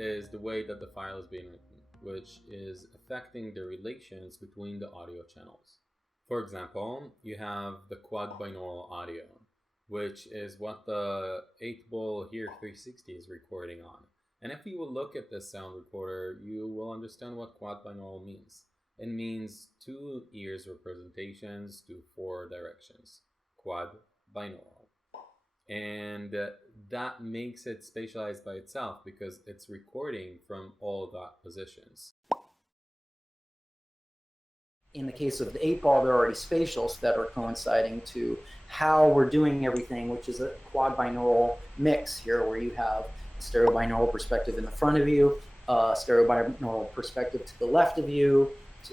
is the way that the file is being written, which is affecting the relations between the audio channels. For example, you have the quad binaural audio, which is what the 8-ball HEAR360 is recording on. And if you will look at this sound recorder, you will understand what quad binaural means. It means 2 ears representations to 4 directions. Quad binaural. And that makes it spatialized by itself because it's recording from all dot positions. In the case of the 8-ball, they're already spatials that are coinciding to how we're doing everything, which is a quad binaural mix here, where you have a stereo binaural perspective in the front of you, a stereo binaural perspective to the left of you,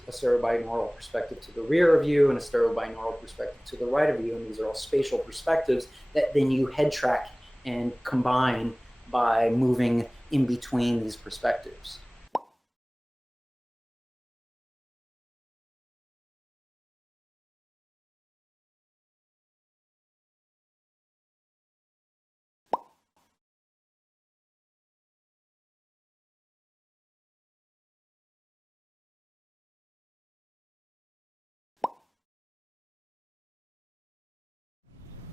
a stereo binaural perspective to the rear of you, and a stereo binaural perspective to the right of you. And these are all spatial perspectives that then you head track and combine by moving in between these perspectives.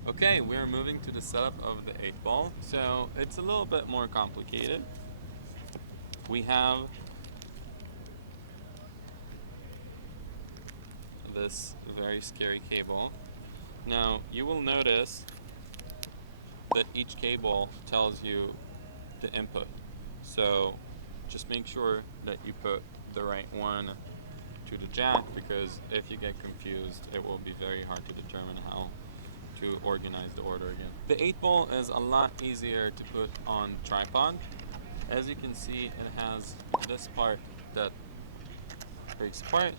Okay, we're moving to the setup of the 8-ball. So it's a little bit more complicated. We have this very scary cable. Now you will notice that each cable tells you the input. So just make sure that you put the right one to the jack, because if you get confused, it will be very hard to determine how to organize the order again. The 8-ball is a lot easier to put on tripod. As you can see, it has this part that breaks apart,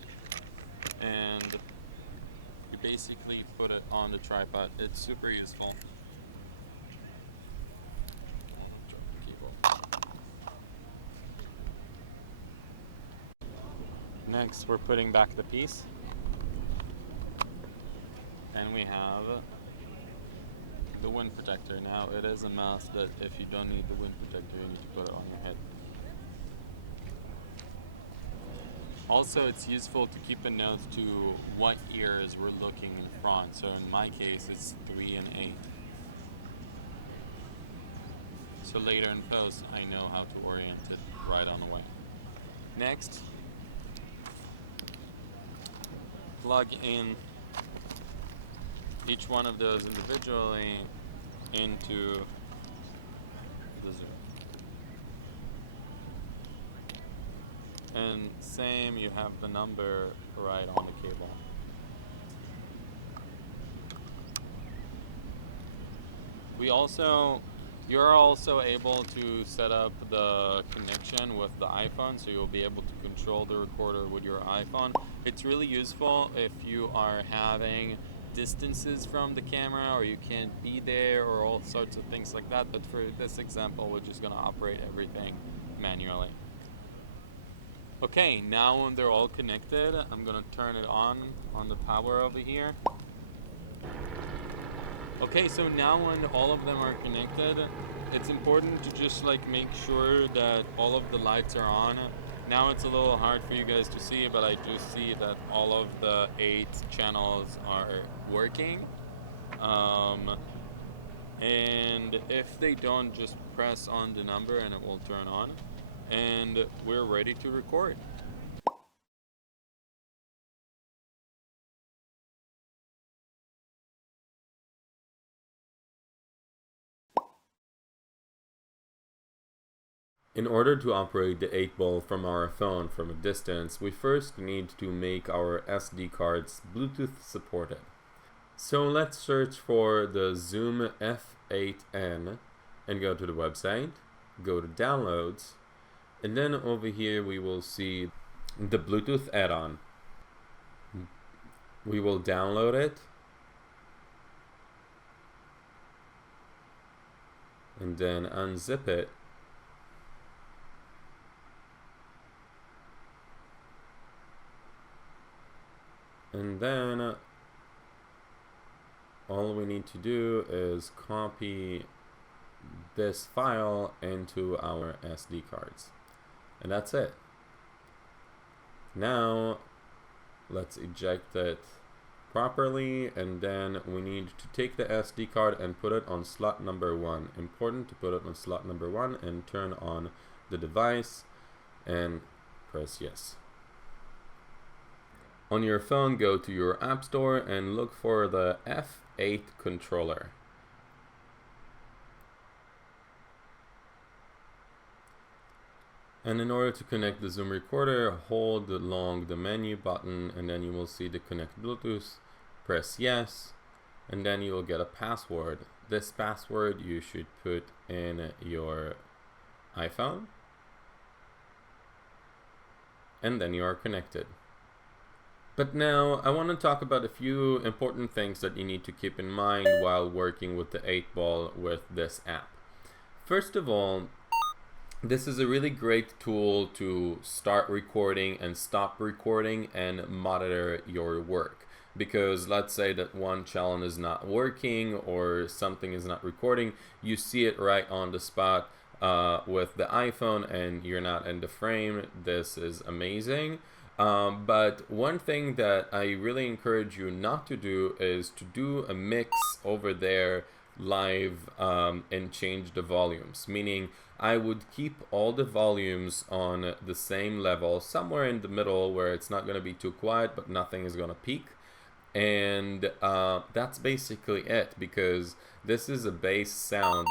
and you basically put it on the tripod. It's super useful. Drop the cable. Next, we're putting back the piece, and we have the wind protector. Now it is a must that if you don't need the wind protector, you need to put it on your head. Also, it's useful to keep a note to what ears we're looking in front. So in my case, it's 3 and 8. So later in post, I know how to orient it right on the way. Next, plug in each one of those individually into the Zoom. And same, you have the number right on the cable. You're also able to set up the connection with the iPhone, so you'll be able to control the recorder with your iPhone. It's really useful if you are having distances from the camera, or you can't be there, or all sorts of things like that. But for this example, we're just going to operate everything manually. Okay, now when they're all connected, I'm going to turn it on the power over here. Okay, so now when all of them are connected, it's important to just make sure that all of the lights are on. Now it's a little hard for you guys to see, but I do see that all of the 8 channels are working. And if they don't, just press on the number and it will turn on. And we're ready to record. In order to operate the 8-ball from our phone from a distance, we first need to make our SD cards Bluetooth supported. So let's search for the Zoom F8n and go to the website, go to downloads, and then over here we will see the Bluetooth add-on. We will download it, and then unzip it. And then all we need to do is copy this file into our SD cards. And that's it. Now let's eject it properly, and then we need to take the SD card and put it on slot number 1. Important to put it on slot number 1 and turn on the device and press yes. On your phone, go to your app store and look for the F8 controller. And in order to connect the Zoom recorder, hold long the menu button, and then you will see the connect Bluetooth. Press yes, and then you will get a password. This password you should put in your iPhone, and then you are connected. But now I want to talk about a few important things that you need to keep in mind while working with the 8-ball with this app. First of all, this is a really great tool to start recording and stop recording and monitor your work. Because let's say that one channel is not working or something is not recording, you see it right on the spot with the iPhone and you're not in the frame. This is amazing. But one thing that I really encourage you not to do is to do a mix over there live and change the volumes, meaning I would keep all the volumes on the same level, somewhere in the middle where it's not going to be too quiet but nothing is going to peak, and that's basically it, because this is a bass sound.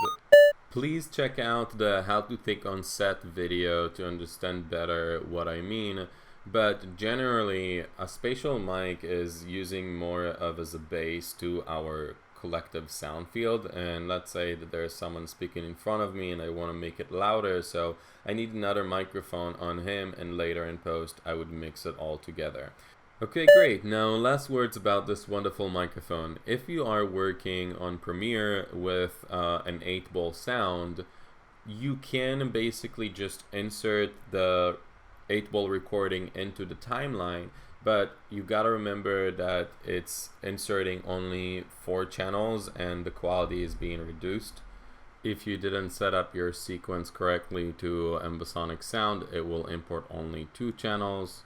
Please check out the how to take on set video to understand better what I mean. But generally, a spatial mic is using more of as a base to our collective sound field, and let's say that there's someone speaking in front of me and I want to make it louder, so I need another microphone on him, and later in post I would mix it all together. Okay, great. Now last words about this wonderful microphone. If you are working on Premiere with an 8-ball sound, you can basically just insert the 8-ball recording into the timeline, but you gotta remember that it's inserting only 4 channels and the quality is being reduced. If you didn't set up your sequence correctly to ambisonic sound, it will import only 2 channels.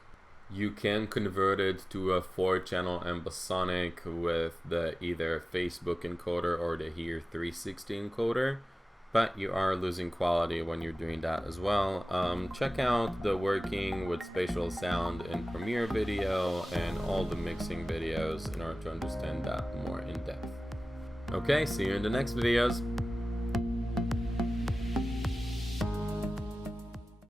You can convert it to a 4-channel ambisonic with the either Facebook encoder or the HEAR360 encoder, but you are losing quality when you're doing that as well. Check out the working with spatial sound in Premiere video and all the mixing videos in order to understand that more in depth. Okay, see you in the next videos.